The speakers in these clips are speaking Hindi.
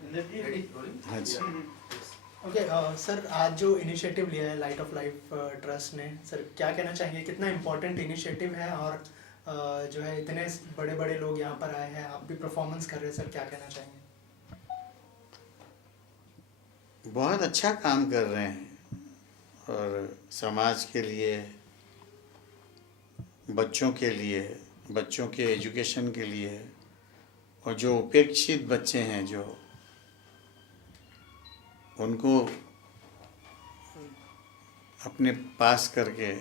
हाँ जी। ओके सर, आज जो इनिशिएटिव लिया है लाइट ऑफ लाइफ ट्रस्ट ने, सर क्या कहना चाहिए, कितना इम्पोर्टेंट इनिशिएटिव है? और जो है इतने बड़े बड़े लोग यहाँ पर आए हैं, आप भी परफॉर्मेंस कर रहे हैं, सर क्या कहना चाहेंगे? बहुत अच्छा काम कर रहे हैं और समाज के लिए, बच्चों के लिए, बच्चों के एजुकेशन के लिए, और जो उपेक्षित बच्चे हैं, जो उनको अपने पास करके,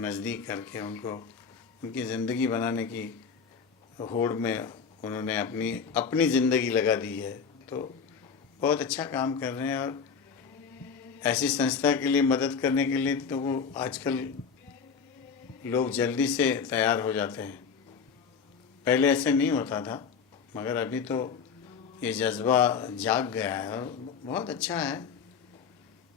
नज़दीक करके, उनको उनकी ज़िंदगी बनाने की होड़ में उन्होंने अपनी अपनी ज़िंदगी लगा दी है। तो बहुत अच्छा काम कर रहे हैं। और ऐसी संस्था के लिए मदद करने के लिए तो वो आजकल लोग जल्दी से तैयार हो जाते हैं। पहले ऐसे नहीं होता था, मगर अभी तो ये जज्बा जाग गया है और बहुत अच्छा है।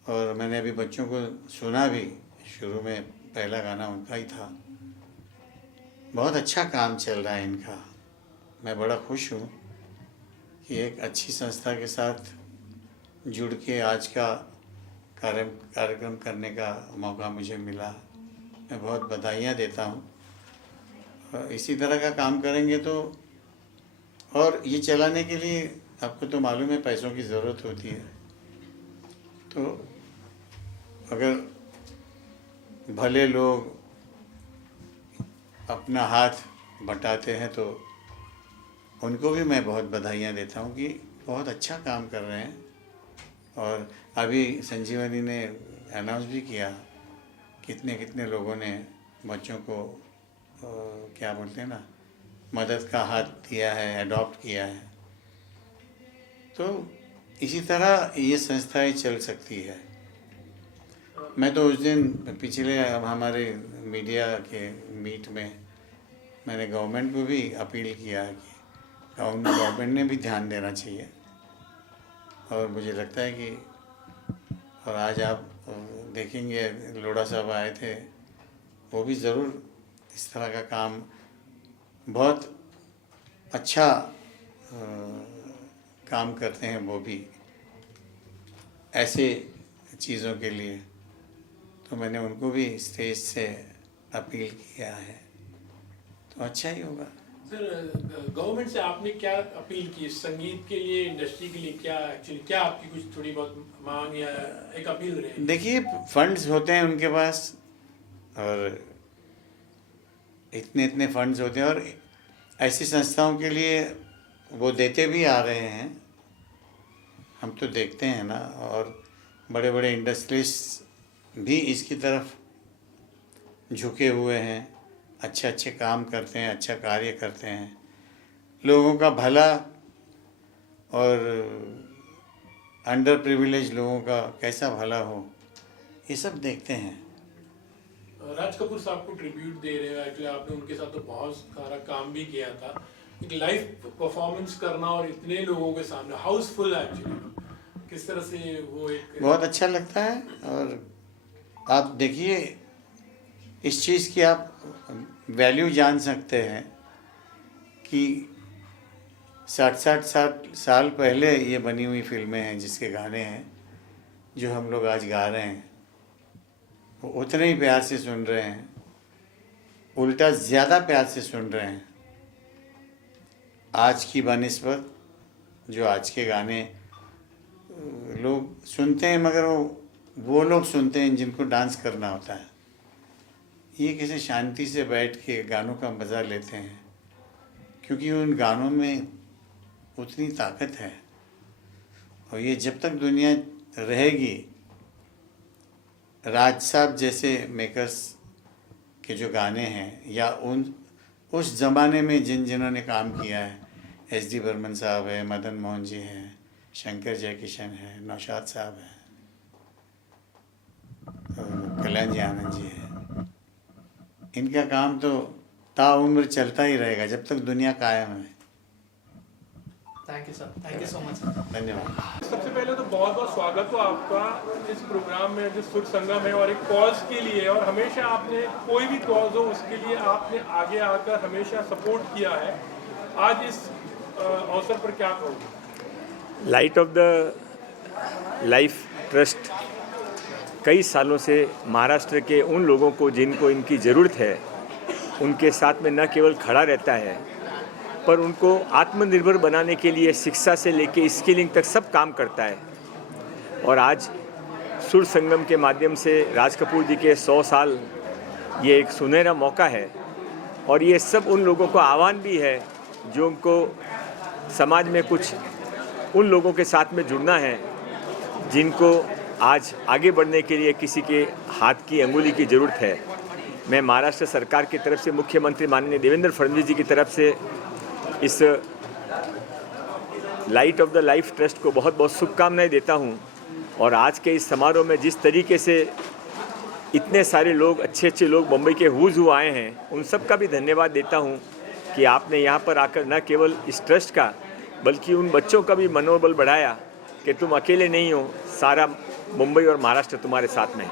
और मैंने अभी बच्चों को सुना भी, शुरू में पहला गाना उनका ही था। बहुत अच्छा काम चल रहा है इनका। मैं बड़ा खुश हूँ कि एक अच्छी संस्था के साथ जुड़ के आज का कार्यक्रम करने का मौका मुझे मिला। मैं बहुत बधाइयाँ देता हूँ। और इसी तरह का काम करेंगे तो, और ये चलाने के लिए आपको तो मालूम है पैसों की ज़रूरत होती है। तो अगर भले लोग अपना हाथ बटाते हैं तो उनको भी मैं बहुत बधाइयाँ देता हूँ कि बहुत अच्छा काम कर रहे हैं। और अभी संजीवनी ने अनाउंस भी किया कितने कितने लोगों ने बच्चों को क्या बोलते हैं ना, मदद का हाथ दिया है, अडॉप्ट किया है। तो इसी तरह ये संस्थाएं चल सकती है। मैं तो उस दिन पिछले हमारे मीडिया के मीट में मैंने गवर्नमेंट को भी अपील किया कि गवर्नमेंट ने भी ध्यान देना चाहिए। और मुझे लगता है कि, और आज आप देखेंगे लोढ़ा साहब आए थे, वो भी ज़रूर इस तरह का काम बहुत अच्छा काम करते हैं। वो भी ऐसे चीज़ों के लिए, तो मैंने उनको भी स्टेज से अपील किया है, तो अच्छा ही होगा। सर, गवर्नमेंट से आपने क्या अपील की संगीत के लिए, इंडस्ट्री के लिए? क्या एक्चुअली क्या आपकी कुछ थोड़ी बहुत मांग या एक अपील रही? देखिए, फंड्स होते हैं उनके पास, और इतने इतने फंड्स होते हैं, और ऐसी संस्थाओं के लिए वो देते भी आ रहे हैं। हम तो देखते हैं ना, और बड़े बड़े इंडस्ट्रियलिस्ट भी इसकी तरफ झुके हुए हैं, अच्छे अच्छे काम करते हैं, अच्छा कार्य करते हैं, लोगों का भला और अंडर प्रिविलेज लोगों का कैसा भला हो, ये सब देखते हैं। राज कपूर साहब को ट्रिब्यूट दे रहे हैं, एक्चुअली आपने उनके साथ तो बहुत सारा काम भी किया था। एक लाइव परफॉर्मेंस करना और इतने लोगों के सामने, हाउसफुल एक्चुअली, किस तरह से वो एक बहुत अच्छा लगता है। और आप देखिए, इस चीज़ की आप वैल्यू जान सकते हैं कि 60 साल पहले ये बनी हुई फिल्में हैं, जिसके गाने हैं जो हम लोग आज गा रहे हैं, वो उतने ही प्यार से सुन रहे हैं, उल्टा ज़्यादा प्यार से सुन रहे हैं आज की बनिस्बत। जो आज के गाने लोग सुनते हैं, मगर वो लोग सुनते हैं जिनको डांस करना होता है। ये किसी शांति से बैठ के गानों का मज़ा लेते हैं, क्योंकि उन गानों में उतनी ताकत है। और ये जब तक दुनिया रहेगी, राज साहब जैसे मेकर्स के जो गाने हैं, या उस ज़माने में जिन्होंने काम किया है, एस डी बर्मन साहब है, मदन मोहन जी हैं, शंकर जयकिशन है, नौशाद साहब हैं, कल्याण जी आनंद जी हैं, इनका काम तो ताउम्र चलता ही रहेगा जब तक दुनिया कायम है। Thank you sir, thank you so much sir. धन्यवाद। सबसे पहले तो बहुत बहुत स्वागत हो आपका इस प्रोग्राम में, जो सुर संगम है, और एक कॉज के लिए। और हमेशा आपने, कोई भी कॉज हो उसके लिए आपने आगे आकर हमेशा सपोर्ट किया है। आज इस अवसर पर क्या कहोगे? Light of the life trust कई सालों से महाराष्ट्र के उन लोगों को जिनको इनकी ज़रूरत है उनके साथ में न केवल खड़ा रहता है पर उनको आत्मनिर्भर बनाने के लिए शिक्षा से लेके स्किलिंग तक सब काम करता है। और आज सुर संगम के माध्यम से राज कपूर जी के 100 साल ये एक सुनहरा मौका है और ये सब उन लोगों को आह्वान भी है जो उनको समाज में कुछ उन लोगों के साथ में जुड़ना है जिनको आज आगे बढ़ने के लिए किसी के हाथ की अंगुली की ज़रूरत है। मैं महाराष्ट्र सरकार की तरफ से मुख्यमंत्री माननीय देवेंद्र फडणवीस जी की तरफ से इस light of the life trust को बहुत बहुत शुभकामनाएं देता हूं। और आज के इस समारोह में जिस तरीके से इतने सारे लोग अच्छे लोग मुंबई के हुज हु आए हैं उन सब का भी धन्यवाद देता हूं कि आपने यहां पर आकर न केवल इस ट्रस्ट का बल्कि उन बच्चों का भी मनोबल बढ़ाया कि तुम अकेले नहीं हो, सारा मुंबई और महाराष्ट्र तुम्हारे साथ में है।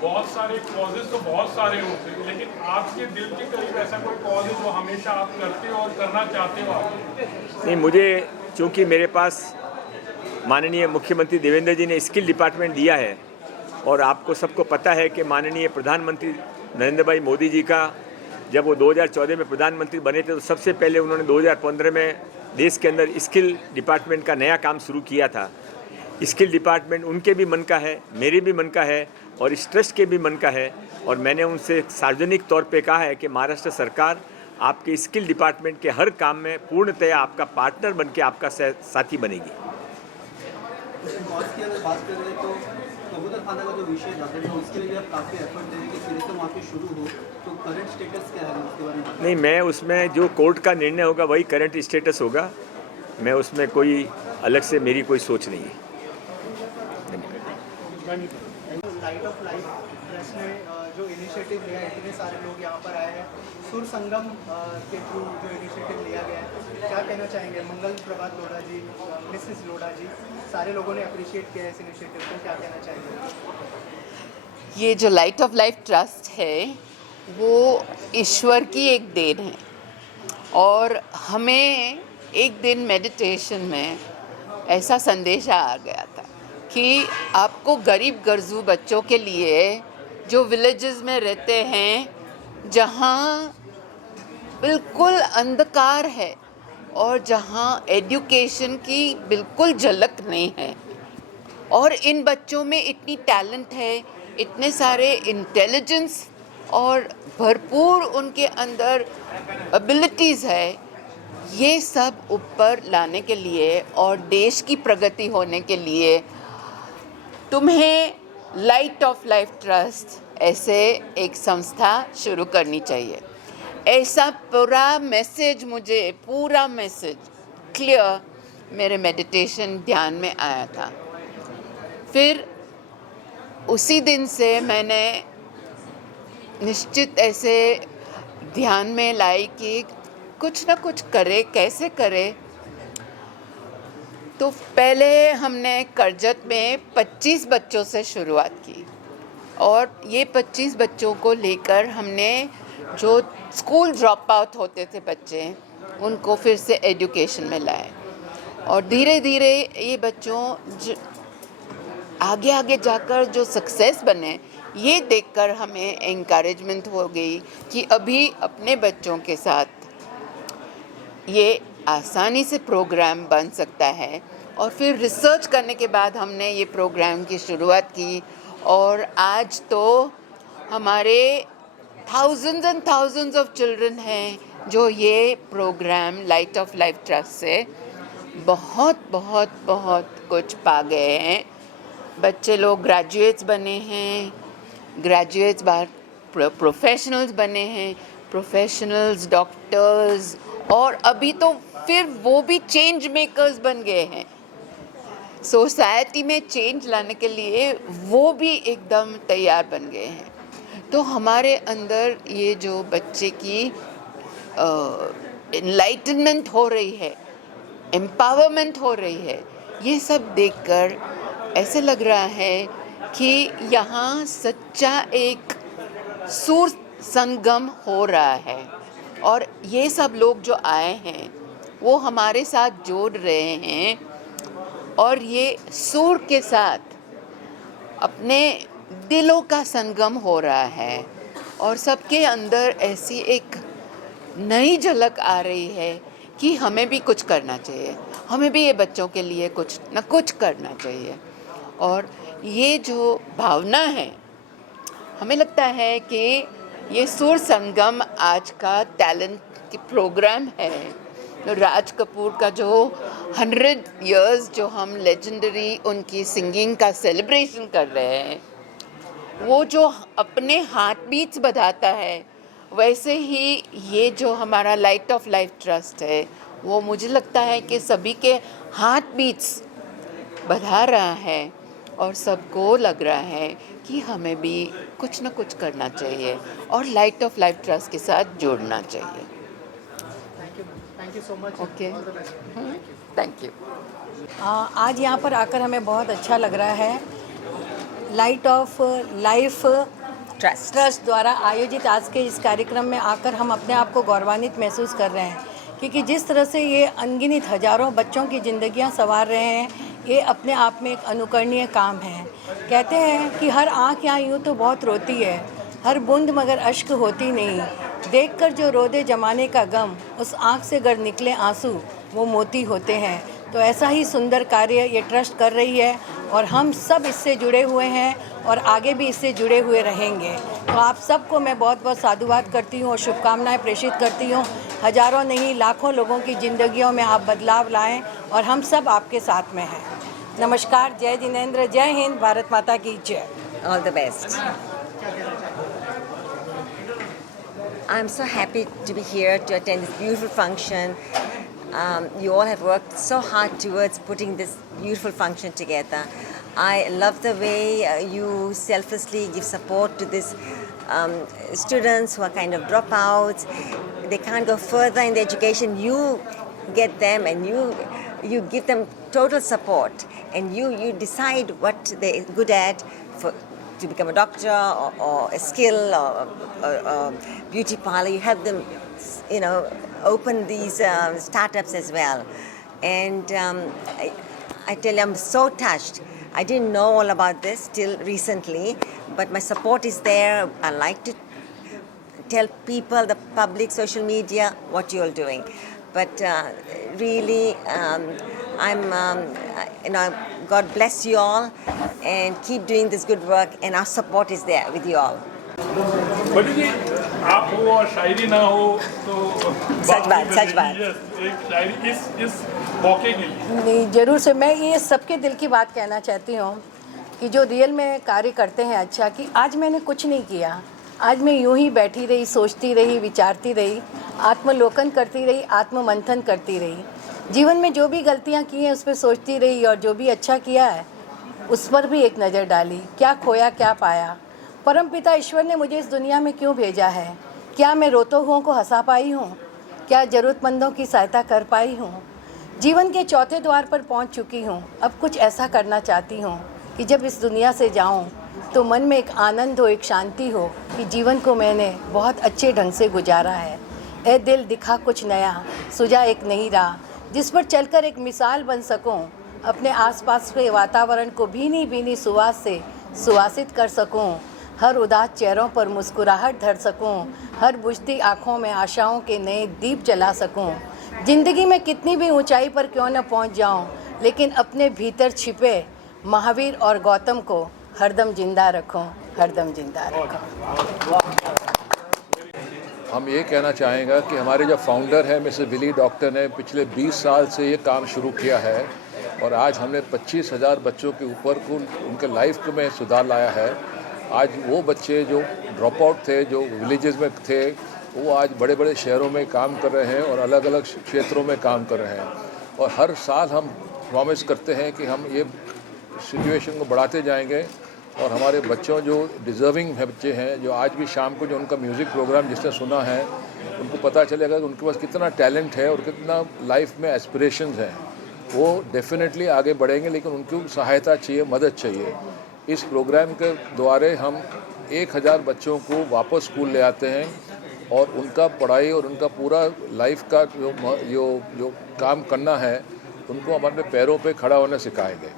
बहुत सारे कॉजेज तो बहुत सारे होते हैं लेकिन आपके दिल के करीब ऐसा कोई कॉज है जो हमेशा आप करते हो और करना चाहते हो आगे? नहीं, मुझे चूँकि मेरे पास माननीय मुख्यमंत्री देवेंद्र जी ने स्किल डिपार्टमेंट दिया है और आपको सबको पता है कि माननीय प्रधानमंत्री नरेंद्र भाई मोदी जी का जब वो 2014 में प्रधानमंत्री बने थे तो सबसे पहले उन्होंने 2015 में देश के अंदर स्किल डिपार्टमेंट का नया काम शुरू किया था। स्किल डिपार्टमेंट उनके भी मन का है, मेरे भी मन का है और इस ट्रस्ट के भी मन का है और मैंने उनसे सार्वजनिक तौर पे कहा है कि महाराष्ट्र सरकार आपके स्किल डिपार्टमेंट के हर काम में पूर्णतया आपका पार्टनर बन के आपका साथी बनेगी। कॉस्ट की अगर बात कर रहे हैं तो कबूतर खाना का जो विषय जाता है उसके लिए आप काफ़ी एफर्ट दे रहे हैं कि फिर से वहाँ पे शुरू हो, तो करंट स्टेटस क्या है उसके बारे में? नहीं, मैं उसमें जो कोर्ट का निर्णय होगा वही करंट स्टेटस होगा, मैं उसमें कोई अलग से मेरी कोई सोच नहीं है। लाइट ऑफ लाइफ ट्रस्ट ने जो इनिशिएटिव लिया है, इतने सारे लोग यहाँ पर आए हैं, सुर संगम के थ्रू जो इनिशिएटिव लिया गया है, क्या कहना चाहेंगे? मंगल प्रभात लोढ़ा जी, मिसेस लोढ़ा जी, सारे लोगों ने अप्रिशिएट किया है इस इनिशिएटिव को, क्या कहना चाहेंगे? ये जो लाइट ऑफ लाइफ ट्रस्ट है वो ईश्वर की एक देन है और हमें एक दिन मेडिटेशन में ऐसा संदेश आ गया था कि आपको गरीब गर्जू बच्चों के लिए जो विलेजेस में रहते हैं, जहाँ बिल्कुल अंधकार है और जहाँ एजुकेशन की बिल्कुल झलक नहीं है और इन बच्चों में इतनी टैलेंट है, इतने सारे इंटेलिजेंस और भरपूर उनके अंदर एबिलिटीज़ है, ये सब ऊपर लाने के लिए और देश की प्रगति होने के लिए तुम्हें लाइट ऑफ लाइफ ट्रस्ट ऐसे एक संस्था शुरू करनी चाहिए। ऐसा पूरा मैसेज क्लियर मेरे मेडिटेशन ध्यान में आया था। फिर उसी दिन से मैंने निश्चित ऐसे ध्यान में लाई कि कुछ ना कुछ करे, कैसे करे। तो पहले हमने करजत में 25 बच्चों से शुरुआत की और ये 25 बच्चों को लेकर हमने जो स्कूल ड्रॉप आउट होते थे बच्चे, उनको फिर से एजुकेशन में लाए और धीरे धीरे ये बच्चों आगे जाकर जो सक्सेस बने, ये देखकर हमें एनकरेजमेंट हो गई कि अभी अपने बच्चों के साथ ये आसानी से प्रोग्राम बन सकता है। और फिर रिसर्च करने के बाद हमने ये प्रोग्राम की शुरुआत की और आज तो हमारे thousands and thousands of children हैं जो ये programme light of life trust से बहुत कुछ पा गए हैं। बच्चे लोग ग्रेजुएट्स बने हैं, ग्रेजुएट्स बाद प्रोफेशनल्स बने हैं, प्रोफेशनल्स डॉक्टर्स और अभी तो फिर वो भी चेंज मेकर्स बन गए हैं। सोसाइटी में चेंज लाने के लिए वो भी एकदम तैयार बन गए हैं। तो हमारे अंदर ये जो बच्चे की इनलाइटनमेंट हो रही है, एम्पावरमेंट हो रही है, ये सब देखकर ऐसे लग रहा है कि यहाँ सच्चा एक सुर संगम हो रहा है। और ये सब लोग जो आए हैं वो हमारे साथ जोड़ रहे हैं और ये सुर के साथ अपने दिलों का संगम हो रहा है और सबके अंदर ऐसी एक नई झलक आ रही है कि हमें भी कुछ करना चाहिए, हमें भी ये बच्चों के लिए कुछ न कुछ करना चाहिए। और ये जो भावना है, हमें लगता है कि ये सुर संगम आज का टैलेंट की प्रोग्राम है। तो राज कपूर का जो 100 इयर्स जो हम लेजेंडरी उनकी सिंगिंग का सेलिब्रेशन कर रहे हैं, वो जो अपने हार्ट बीट्स बढ़ाता है, वैसे ही ये जो हमारा लाइट ऑफ लाइफ ट्रस्ट है, वो मुझे लगता है कि सभी के हार्ट बीट्स बढ़ा रहा है और सबको लग रहा है कि हमें भी कुछ न कुछ करना चाहिए और लाइट ऑफ लाइफ ट्रस्ट के साथ जोड़ना चाहिए। Thank you so much. Okay, thank you. आज यहाँ पर आकर हमें बहुत अच्छा लग रहा है। लाइट ऑफ लाइफ ट्रस्ट द्वारा आयोजित आज के इस कार्यक्रम में आकर हम अपने आप को गौरवान्वित महसूस कर रहे हैं, क्योंकि जिस तरह से ये अनगिनत हजारों बच्चों की ज़िंदगियाँ संवार रहे हैं, ये अपने आप में एक अनुकरणीय काम है। कहते हैं कि हर आँख यहाँ यूँ तो बहुत रोती है, हर बूंद मगर अश्क होती नहीं। देखकर जो रोदे जमाने का गम, उस आँख से गर निकले आंसू वो मोती होते हैं। तो ऐसा ही सुंदर कार्य ये ट्रस्ट कर रही है और हम सब इससे जुड़े हुए हैं और आगे भी इससे जुड़े हुए रहेंगे। तो आप सबको मैं बहुत बहुत साधुवाद करती हूँ और शुभकामनाएं प्रेषित करती हूँ। हजारों नहीं लाखों लोगों की ज़िंदगियों में आप बदलाव लाएं और हम सब आपके साथ में हैं। नमस्कार, जय जिनेंद्र, जय हिंद, भारत माता की जय। All the best. I'm so happy to be here to attend this beautiful function. You all have worked so hard towards putting this beautiful function together. I love the way you selflessly give support to these students who are kind of dropouts. They can't go further in the education. You get them and you give them total support, and you decide what they're good at to become a doctor or a skill or a beauty parlor. You have them, open these startups as well. And I tell you, I'm so touched. I didn't know all about this till recently, but my support is there. I like to tell people, the public, social media, what you're doing. But really, God bless you all and keep doing this good work, and our support is there with you all. बड़ी जी, आप हो और शायरी ना हो तो सच बात। एक शायरी इस मौके के लिए नहीं, जरूर से मैं ये सबके दिल की बात कहना चाहती हूँ कि जो रियल में कार्य करते हैं अच्छा, कि आज मैंने कुछ नहीं किया, आज मैं यूं ही बैठी रही, सोचती रही, विचारती रही, आत्मलोकन करती रही, आत्ममंथन करती रही। जीवन में जो भी गलतियाँ की हैं उस पर सोचती रही और जो भी अच्छा किया है उस पर भी एक नज़र डाली। क्या खोया क्या पाया, परमपिता ईश्वर ने मुझे इस दुनिया में क्यों भेजा है, क्या मैं रोते हुओं को हंसा पाई हूँ, क्या ज़रूरतमंदों की सहायता कर पाई हूँ। जीवन के चौथे द्वार पर पहुँच चुकी हूँ। अब कुछ ऐसा करना चाहती हूँ कि जब इस दुनिया से जाऊँ तो मन में एक आनंद हो, एक शांति हो कि जीवन को मैंने बहुत अच्छे ढंग से गुजारा है। ए दिल दिखा कुछ नया, सुझा एक नई राह, जिस पर चलकर एक मिसाल बन सकूं, अपने आसपास के वातावरण को भीनी भीनी सुवास से सुवासित कर सकूं, हर उदास चेहरों पर मुस्कुराहट धर सकूं, हर बुझती आँखों में आशाओं के नए दीप जला सकूं। ज़िंदगी में कितनी भी ऊंचाई पर क्यों न पहुंच जाऊं, लेकिन अपने भीतर छिपे महावीर और गौतम को हरदम जिंदा रखूं, हरदम जिंदा रखूं। हम ये कहना चाहेंगे कि हमारे जो फाउंडर हैं मिस्टर विली डॉक्टर ने पिछले 20 साल से ये काम शुरू किया है और आज हमने 25,000 बच्चों के ऊपर को उनके लाइफ में सुधार लाया है। आज वो बच्चे जो ड्रॉप आउट थे, जो विलेजेस में थे, वो आज बड़े बड़े शहरों में काम कर रहे हैं और अलग अलग क्षेत्रों में काम कर रहे हैं। और हर साल हम प्रॉमिस करते हैं कि हम ये सिचुएशन को बढ़ाते जाएंगे और हमारे बच्चों जो डिज़र्विंग बच्चे हैं, जो आज भी शाम को जो उनका म्यूज़िक प्रोग्राम जिसने सुना है, उनको पता चलेगा कि उनके पास कितना टैलेंट है और कितना लाइफ में एस्पिरेशंस हैं। वो डेफिनेटली आगे बढ़ेंगे, लेकिन उनको सहायता चाहिए, मदद चाहिए। इस प्रोग्राम के द्वारा हम 1000 बच्चों को वापस स्कूल ले आते हैं और उनका पढ़ाई और उनका पूरा लाइफ का जो काम करना है उनको हम अपने पैरों पे खड़ा होने सिखाएंगे।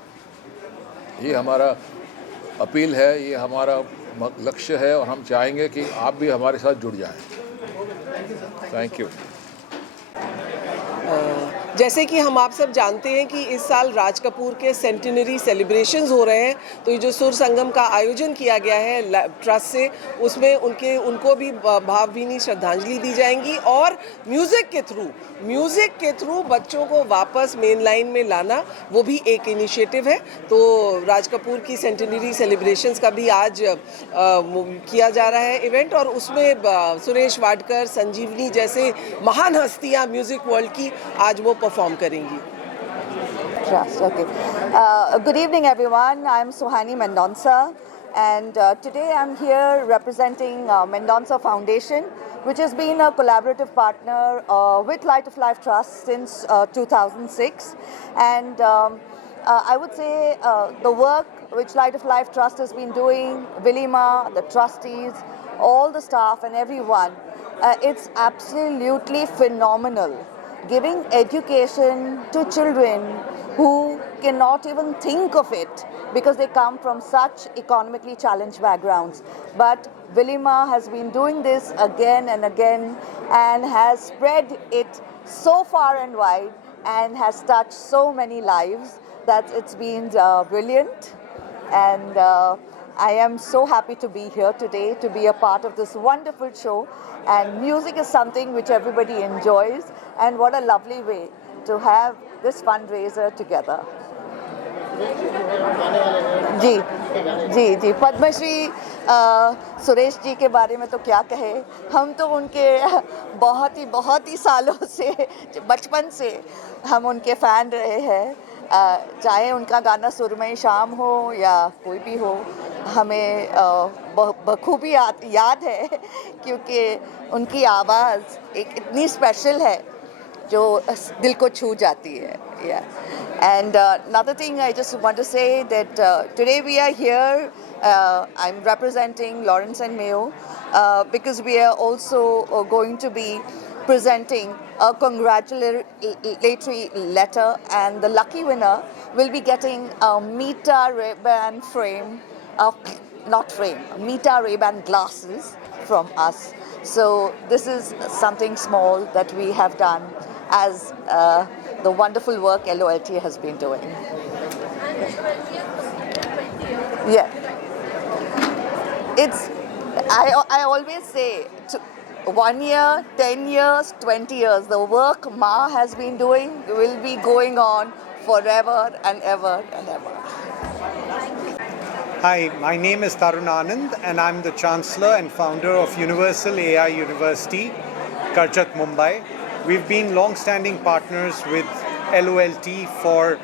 ये हमारा अपील है, ये हमारा लक्ष्य है और हम चाहेंगे कि आप भी हमारे साथ जुड़ जाएं। Thank you. जैसे कि हम आप सब जानते हैं कि इस साल राज कपूर के सेंटिनरी सेलिब्रेशंस हो रहे हैं, तो ये जो सुर संगम का आयोजन किया गया है ट्रस्ट से, उसमें उनको भी भावभीनी श्रद्धांजलि दी जाएंगी और म्यूज़िक के थ्रू बच्चों को वापस मेन लाइन में लाना, वो भी एक इनिशिएटिव है। तो राज कपूर की सेंटिनरी सेलिब्रेशंस का भी आज किया जा रहा है इवेंट, और उसमें सुरेश वाडकर, संजीवनी जैसे महान हस्तियाँ म्यूज़िक वर्ल्ड की आज वो परफॉर्म करेंगी। Trust, okay. Good evening, everyone. I'm Suhani Mendonca, and today I'm here representing Mendonca Foundation, which has been a collaborative partner with Light of Life Trust since 2006. And I would say the work which Light of Life Trust has been doing, Vilima, the trustees, all the staff and everyone, it's absolutely phenomenal. Giving education to children who cannot even think of it because they come from such economically challenged backgrounds. But Vilima has been doing this again and again and has spread it so far and wide and has touched so many lives that it's been brilliant. And I am so happy to be here today, to be a part of this wonderful show. And music is something which everybody enjoys, and what a lovely way to have this fundraiser together. जी पद्मश्री सुरेश जी के बारे में तो क्या कहे, हम तो उनके बहुत ही सालों से, बचपन से हम उनके फ़ैन रहे हैं। चाहे उनका गाना सुरमई शाम हो या कोई भी हो, हमें बखूबी याद है, क्योंकि उनकी आवाज़ एक इतनी स्पेशल है जो दिल को छू जाती है। And another thing I just want to say that today we are here, I'm representing Lawrence and Mayo because we are also going to be presenting a congratulatory letter, and the lucky winner will be getting a Meta Ray-Ban Meta Ray-Ban glasses from us. So this is something small that we have done as the wonderful work LOLT has been doing. Yeah. I always say, 1 year, 10 years, 20 years, the work Ma has been doing will be going on forever and ever and ever. Hi, my name is Tarun Anand and I'm the Chancellor and founder of Universal AI University, Karjat, Mumbai. We've been long-standing partners with LOLT for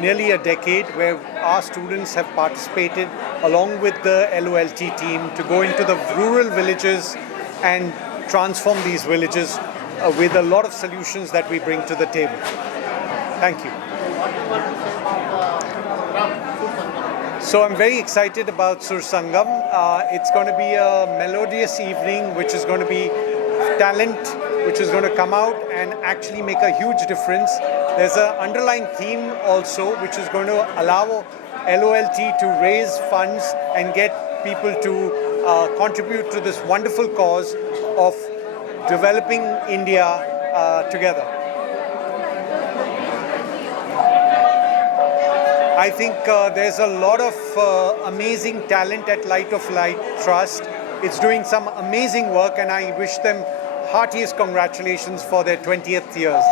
nearly a decade, where our students have participated along with the LOLT team to go into the rural villages and transform these villages with a lot of solutions that we bring to the table. Thank you. So I'm very excited about Sur Sangam. It's going to be a melodious evening, which is going to be talent, which is going to come out and actually make a huge difference. There's an underlying theme also, which is going to allow LOLT to raise funds and get people to contribute to this wonderful cause of developing India together. I think there's a lot of amazing talent at Light of Light Trust. It's doing some amazing work, and I wish them heartiest congratulations for their 20th years.